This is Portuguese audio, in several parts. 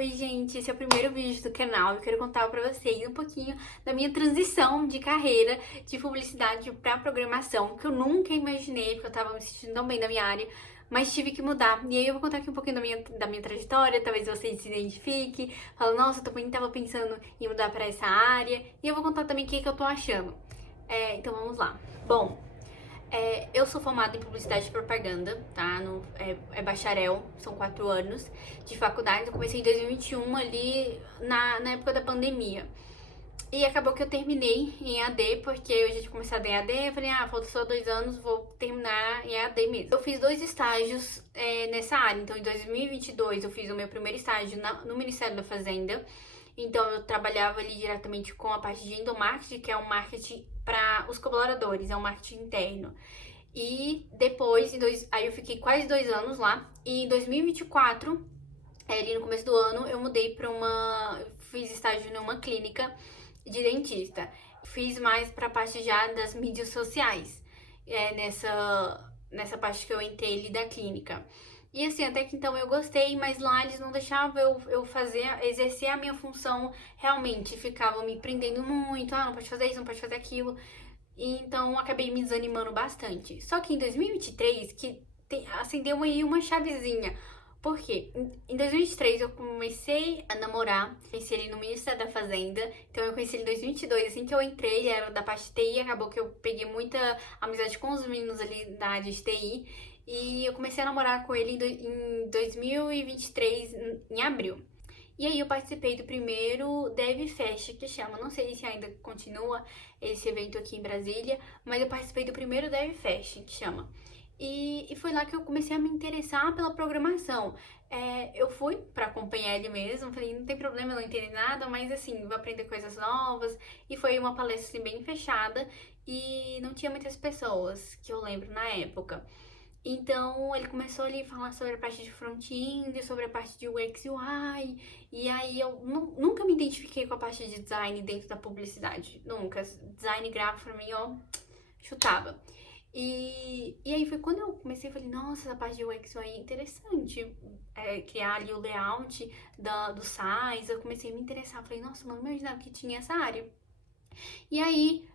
Oi gente, esse é o primeiro vídeo do canal e eu quero contar pra vocês um pouquinho da minha transição de carreira de publicidade pra programação, que eu nunca imaginei, porque eu tava me sentindo tão bem na minha área, mas tive que mudar. E aí eu vou contar aqui um pouquinho da minha trajetória, talvez vocês se identifiquem, falando, nossa, eu também tava pensando em mudar pra essa área, e eu vou contar também o que eu tô achando. Então vamos lá. Bom, eu sou formada em publicidade e propaganda, tá? É bacharel, são 4 anos de faculdade. Eu comecei em 2021 ali na época da pandemia. E acabou que eu terminei em AD, porque eu já tinha começado em AD. Eu falei, falta só 2 anos, vou terminar em AD mesmo. Eu fiz 2 estágios nessa área. Então, em 2022, eu fiz o meu primeiro estágio no Ministério da Fazenda. Então, eu trabalhava ali diretamente com a parte de endomarketing, que é um marketing para os colaboradores, é um marketing interno. E depois, aí eu fiquei quase 2 anos lá. E em 2024, ali no começo do ano, eu mudei para fiz estágio numa clínica de dentista. Fiz mais pra parte já das mídias sociais, nessa parte que eu entrei ali da clínica. E assim, até que então eu gostei, mas lá eles não deixavam eu exercer a minha função realmente. Ficavam me prendendo muito, não pode fazer isso, não pode fazer aquilo. E então acabei me desanimando bastante. Só que em 2023, acendeu aí uma chavezinha. Por quê? Em 2023 eu comecei a namorar, conheci ele no Ministério da Fazenda, então eu conheci ele em 2022, assim que eu entrei, ele era da parte de TI, acabou que eu peguei muita amizade com os meninos ali da área de TI, e eu comecei a namorar com ele em 2023, em abril. E aí eu participei do primeiro Dev Fest, que chama, não sei se ainda continua esse evento aqui em Brasília, mas eu participei do primeiro Dev Fest, que chama. E foi lá que eu comecei a me interessar pela programação. Eu fui pra acompanhar ele mesmo, falei, não tem problema, eu não entendo nada, mas assim, vou aprender coisas novas. E foi uma palestra assim, bem fechada e não tinha muitas pessoas, que eu lembro na época. Então ele começou ali a falar sobre a parte de front-end, sobre a parte de UX e UI, e aí eu nunca me identifiquei com a parte de design dentro da publicidade, nunca. Design gráfico pra mim, ó, chutava. E aí foi quando eu comecei, falei, nossa, essa parte de UX e UI é interessante, criar ali o layout do size, eu comecei a me interessar, falei, nossa, não imaginava que tinha essa área. E aí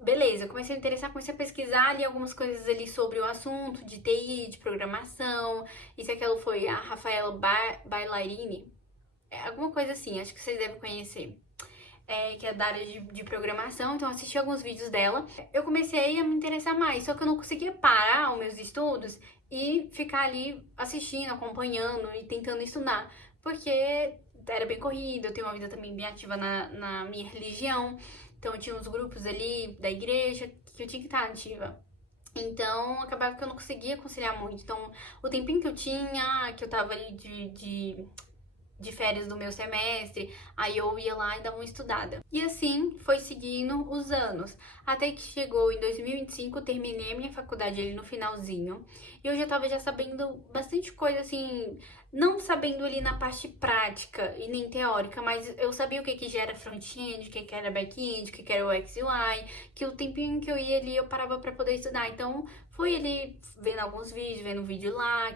beleza, eu comecei a me interessar, comecei a pesquisar ali algumas coisas ali sobre o assunto de TI, de programação. Isso e aquilo foi a Rafaela Bailarini, alguma coisa assim, acho que vocês devem conhecer. Que é da área de programação, então eu assisti alguns vídeos dela. Eu comecei a me interessar mais, só que eu não conseguia parar os meus estudos e ficar ali assistindo, acompanhando e tentando estudar, porque era bem corrido, eu tenho uma vida também bem ativa na minha religião, então eu tinha uns grupos ali da igreja que eu tinha que estar ativa. Então, acabava que eu não conseguia conciliar muito. Então, o tempinho que eu tinha, que eu tava ali de férias do meu semestre, aí eu ia lá e dava uma estudada. E assim foi seguindo os anos, até que chegou em 2025, eu terminei a minha faculdade ali no finalzinho, e eu já tava sabendo bastante coisa assim, não sabendo ali na parte prática e nem teórica, mas eu sabia o que já era front-end, o que era back-end, o que era UX e UI, que o tempinho que eu ia ali eu parava pra poder estudar. Então, fui ali vendo alguns vídeos, vendo um vídeo lá,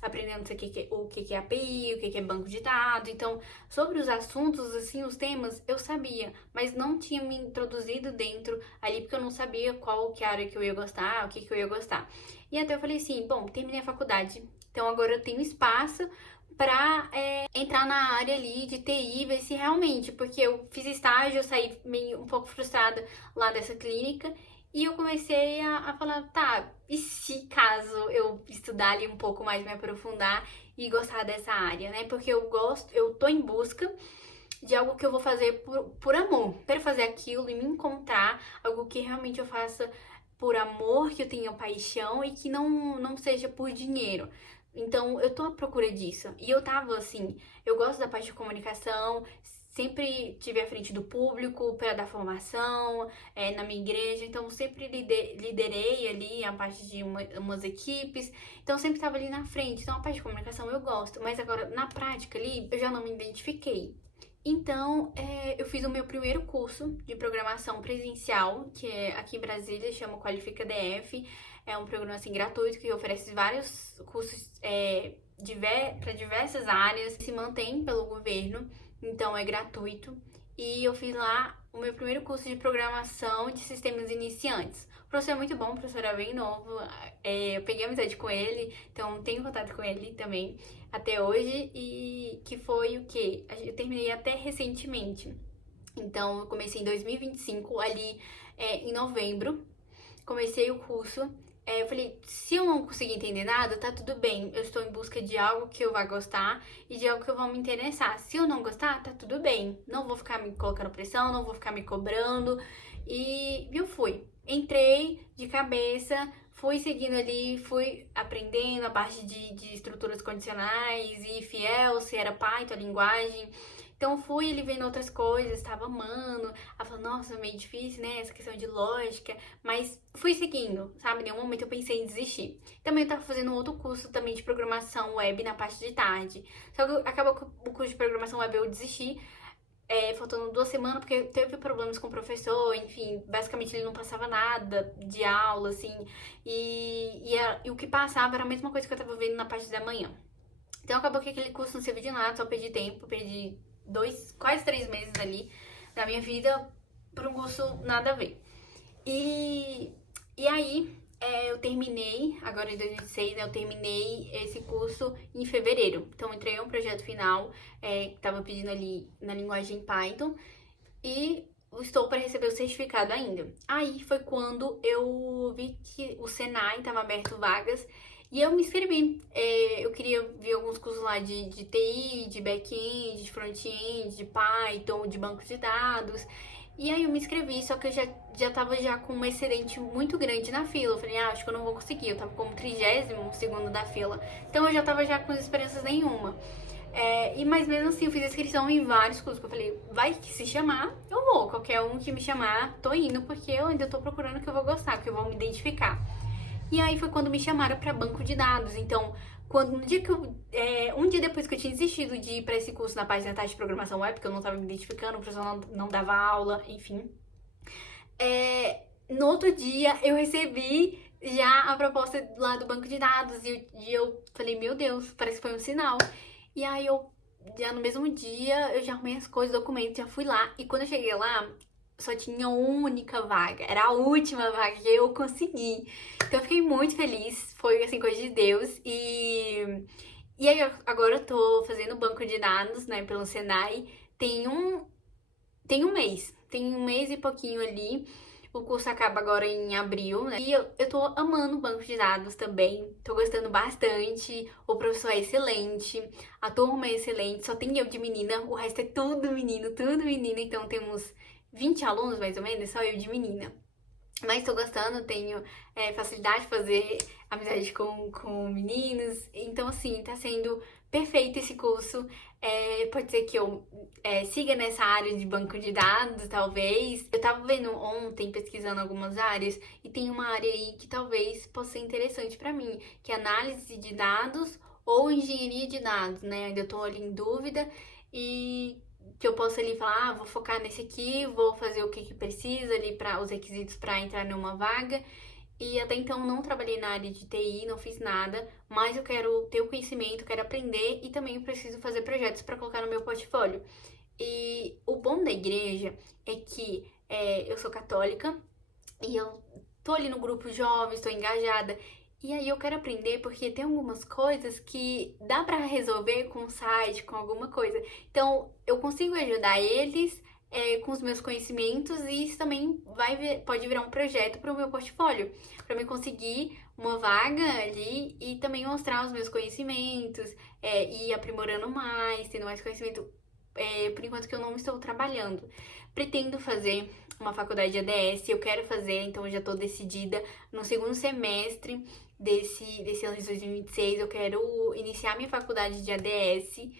aprendendo o que é API, o que é banco de dados. Então, sobre os assuntos, assim, os temas, eu sabia, mas não tinha me introduzido dentro ali, porque eu não sabia qual que área que eu ia gostar, o que eu ia gostar. E até eu falei assim, bom, terminei a faculdade, então agora eu tenho espaço pra entrar na área ali de TI, ver se realmente, porque eu fiz estágio, eu saí meio um pouco frustrada lá dessa clínica, e eu comecei a falar, tá, e se caso eu estudar ali um pouco mais, me aprofundar e gostar dessa área, né? Porque eu tô em busca de algo que eu vou fazer por amor. Quero fazer aquilo e me encontrar, algo que realmente eu faça por amor, que eu tenha paixão e que não seja por dinheiro. Então, eu tô à procura disso. E eu tava assim, eu gosto da parte de comunicação, sempre tive à frente do público para dar formação na minha igreja, então sempre liderei ali a parte de umas equipes, então sempre estava ali na frente. Então a parte de comunicação eu gosto, mas agora na prática ali eu já não me identifiquei. Então, eu fiz o meu primeiro curso de programação presencial, que é aqui em Brasília, chama Qualifica DF. É um programa assim gratuito que oferece vários cursos para diversas áreas, se mantém pelo governo, então é gratuito. E eu fiz lá o meu primeiro curso de programação de sistemas iniciantes. O professor é muito bom, o professor é bem novo, eu peguei amizade com ele, então tenho contato com ele também até hoje, e que foi o quê? Eu terminei até recentemente. Então, eu comecei em 2025, ali em novembro, comecei o curso. Eu falei, se eu não conseguir entender nada, tá tudo bem. Eu estou em busca de algo que eu vá gostar e de algo que eu vou me interessar. Se eu não gostar, tá tudo bem. Não vou ficar me colocando pressão, não vou ficar me cobrando. E eu fui. Entrei de cabeça, fui seguindo ali, fui aprendendo a parte de estruturas condicionais e fiel, se era Python, a linguagem. Então fui ali vendo outras coisas, estava amando. Ela falou, nossa, meio difícil, né? Essa questão de lógica. Mas fui seguindo, sabe? Em nenhum momento eu pensei em desistir. Também eu tava fazendo um outro curso também de programação web na parte de tarde. Só que acabou que o curso de programação web eu desisti. Faltando 2 semanas, porque teve problemas com o professor, enfim, basicamente ele não passava nada de aula, assim, e o que passava era a mesma coisa que eu tava vendo na parte da manhã. Então acabou que aquele curso não serviu de nada, só perdi tempo, perdi quase 3 meses ali da minha vida por um curso nada a ver. E aí, eu terminei, agora em 2026, né, eu terminei esse curso em fevereiro. Então, entrei em um projeto final, que tava pedindo ali na linguagem Python, e estou para receber o certificado ainda. Aí foi quando eu vi que o Senai tava aberto vagas, e eu me inscrevi. Eu queria ver alguns cursos lá de TI, de back-end, de front-end, de Python, de banco de dados. E aí eu me inscrevi, só que eu já tava já com um excedente muito grande na fila. Eu falei, acho que eu não vou conseguir. Eu tava como 32º da fila. Então eu já tava já com esperanças nenhuma. Mas mesmo assim eu fiz inscrição em vários cursos. Eu falei, vai que se chamar, eu vou. Qualquer um que me chamar, tô indo, porque eu ainda tô procurando o que eu vou gostar, que eu vou me identificar. E aí foi quando me chamaram para banco de dados. Então, no dia que um dia depois que eu tinha desistido de ir para esse curso na página de programação web, porque eu não estava me identificando, o professor não dava aula, enfim. No outro dia eu recebi já a proposta lá do banco de dados e eu falei, meu Deus, parece que foi um sinal. E aí já no mesmo dia, eu já arrumei as coisas, documentos, já fui lá. E quando eu cheguei lá, só tinha uma única vaga. Era a última vaga que eu consegui. Então eu fiquei muito feliz. Foi assim, coisa de Deus. E aí agora eu tô fazendo banco de dados, né, pelo Senai. Tem um mês. Tem um mês e pouquinho ali. O curso acaba agora em abril, né? E eu tô amando o banco de dados também. Tô gostando bastante. O professor é excelente. A turma é excelente. Só tem eu de menina. O resto é tudo menino, tudo menina. Então temos 20 alunos, mais ou menos, só eu de menina. Mas tô gostando, tenho facilidade de fazer amizade com meninos. Então, assim, tá sendo perfeito esse curso. Pode ser que eu siga nessa área de banco de dados, talvez. Eu tava vendo ontem, pesquisando algumas áreas, e tem uma área aí que talvez possa ser interessante pra mim, que é análise de dados ou engenharia de dados, né? Ainda tô ali em dúvida. E que eu possa ali falar, vou focar nesse aqui, vou fazer o que precisa ali para os requisitos para entrar numa vaga. E até então não trabalhei na área de TI, não fiz nada, mas eu quero ter o conhecimento, quero aprender e também preciso fazer projetos para colocar no meu portfólio. E o bom da igreja é que eu sou católica e eu tô ali no grupo jovem, estou engajada. E aí eu quero aprender porque tem algumas coisas que dá pra resolver com o site, com alguma coisa. Então eu consigo ajudar eles com os meus conhecimentos e isso também pode virar um projeto para o meu portfólio, para me conseguir uma vaga ali e também mostrar os meus conhecimentos, e ir aprimorando mais, tendo mais conhecimento. Por enquanto que eu não estou trabalhando. Pretendo fazer uma faculdade de ADS, eu quero fazer, então eu já estou decidida. No segundo semestre desse ano de 2026, eu quero iniciar minha faculdade de ADS.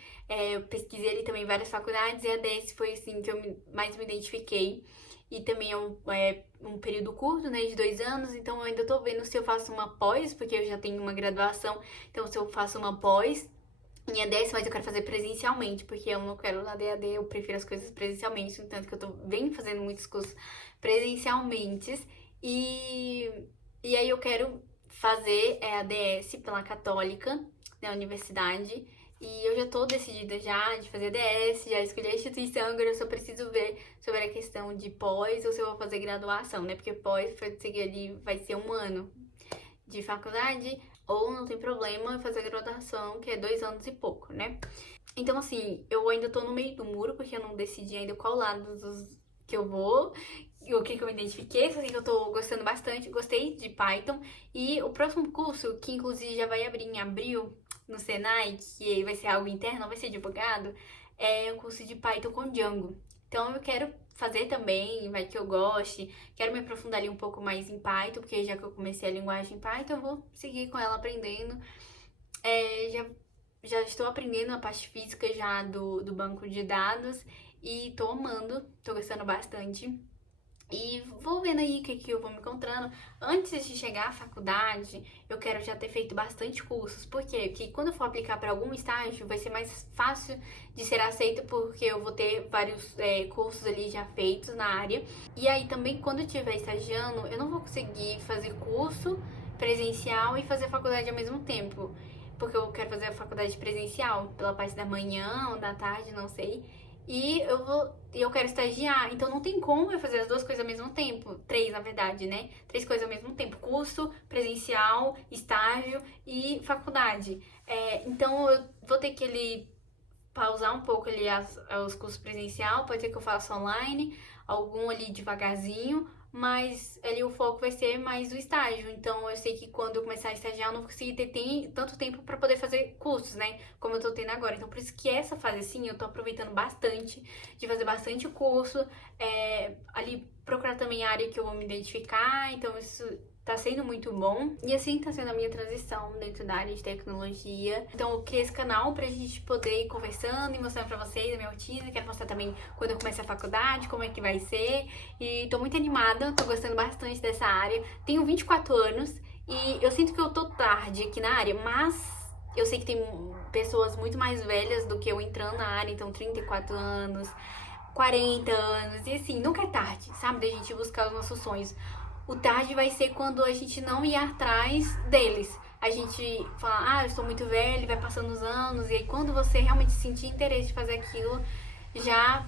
Eu pesquisei ali também várias faculdades e a ADS foi assim que eu mais me identifiquei. E também é um período curto, né, de 2 anos, então eu ainda tô vendo se eu faço uma pós, porque eu já tenho uma graduação, então se eu faço uma pós em ADS, mas eu quero fazer presencialmente, porque eu não quero na DAD, eu prefiro as coisas presencialmente, no tanto que eu venho fazendo muitos cursos presencialmente. E aí eu quero fazer ADS pela Católica, na universidade. E eu já tô decidida já de fazer ADS, já escolhi a instituição, agora eu só preciso ver sobre a questão de pós ou se eu vou fazer graduação, né? Porque pós ali vai ser 1 ano de faculdade, ou não tem problema eu fazer graduação, que é 2 anos e pouco, né? Então, assim, eu ainda tô no meio do muro, porque eu não decidi ainda qual lado que eu vou, e o que eu me identifiquei, só sei que eu tô gostando bastante, gostei de Python. E o próximo curso, que inclusive já vai abrir em abril no Senai, que vai ser algo interno, não vai ser advogado, é o curso de Python com Django. Então eu quero fazer também, vai que eu goste, quero me aprofundar ali um pouco mais em Python, porque já que eu comecei a linguagem Python, eu vou seguir com ela aprendendo. Já estou aprendendo a parte física já do banco de dados e tô amando, tô gostando bastante. E vou vendo aí o que eu vou me encontrando. Antes de chegar à faculdade, eu quero já ter feito bastante cursos. Por quê? Porque quando eu for aplicar para algum estágio, vai ser mais fácil de ser aceito, porque eu vou ter vários cursos ali já feitos na área. E aí também, quando eu estiver estagiando, eu não vou conseguir fazer curso presencial e fazer faculdade ao mesmo tempo. Porque eu quero fazer a faculdade presencial, pela parte da manhã ou da tarde, não sei. E eu quero estagiar, então não tem como eu fazer as 2 coisas ao mesmo tempo. 3, na verdade, né? 3 coisas ao mesmo tempo: curso, presencial, estágio e faculdade. Então eu vou ter que pausar um pouco ali os cursos presencial, pode ser que eu faça online, algum ali devagarzinho, mas ali o foco vai ser mais o estágio. Então eu sei que quando eu começar a estagiar eu não vou conseguir ter tanto tempo para poder fazer cursos, né? Como eu tô tendo agora. Então por isso que essa fase assim eu tô aproveitando bastante de fazer bastante curso, ali procurar também a área que eu vou me identificar. Então isso tá sendo muito bom. E assim tá sendo a minha transição dentro da área de tecnologia. Então eu criei esse canal pra gente poder ir conversando e mostrando pra vocês a minha rotina. Quero mostrar também quando eu começar a faculdade, como é que vai ser. E tô muito animada, tô gostando bastante dessa área. Tenho 24 anos e eu sinto que eu tô tarde aqui na área, mas eu sei que tem pessoas muito mais velhas do que eu entrando na área, então 34 anos, 40 anos, e assim, nunca é tarde, sabe, da gente buscar os nossos sonhos. O tarde vai ser quando a gente não ir atrás deles. A gente fala, eu estou muito velho, vai passando os anos, e aí quando você realmente sentir interesse de fazer aquilo, já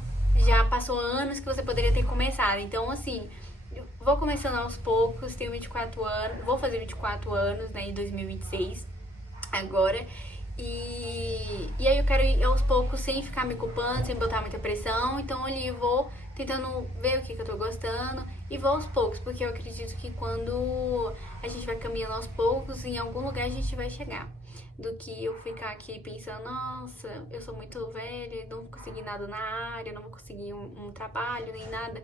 passou anos que você poderia ter começado. Então, assim, eu vou começando aos poucos, tenho 24 anos, vou fazer 24 anos, né, em 2026, agora. E aí eu quero ir aos poucos, sem ficar me culpando, sem botar muita pressão. Então ali eu vou tentando ver o que eu tô gostando e vou aos poucos, porque eu acredito que quando a gente vai caminhando aos poucos, em algum lugar a gente vai chegar. Do que eu ficar aqui pensando, nossa, eu sou muito velha, não vou conseguir nada na área, não vou conseguir um trabalho nem nada.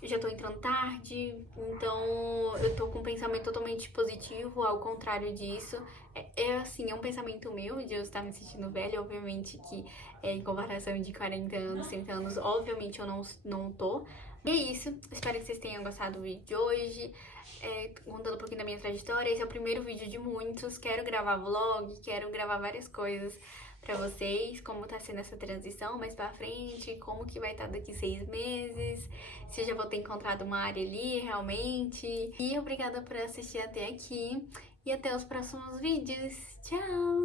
Eu já tô entrando tarde, então eu tô com um pensamento totalmente positivo, ao contrário disso. Assim, é um pensamento meu de eu estar me sentindo velha, obviamente que em comparação de 40 anos, 30 anos, obviamente eu não tô. E é isso, espero que vocês tenham gostado do vídeo de hoje, contando um pouquinho da minha trajetória. Esse é o primeiro vídeo de muitos, quero gravar vlog, quero gravar várias coisas pra vocês, como tá sendo essa transição mais pra frente, como que vai estar daqui 6 meses, se eu já vou ter encontrado uma área ali realmente. E obrigada por assistir até aqui e até os próximos vídeos. Tchau!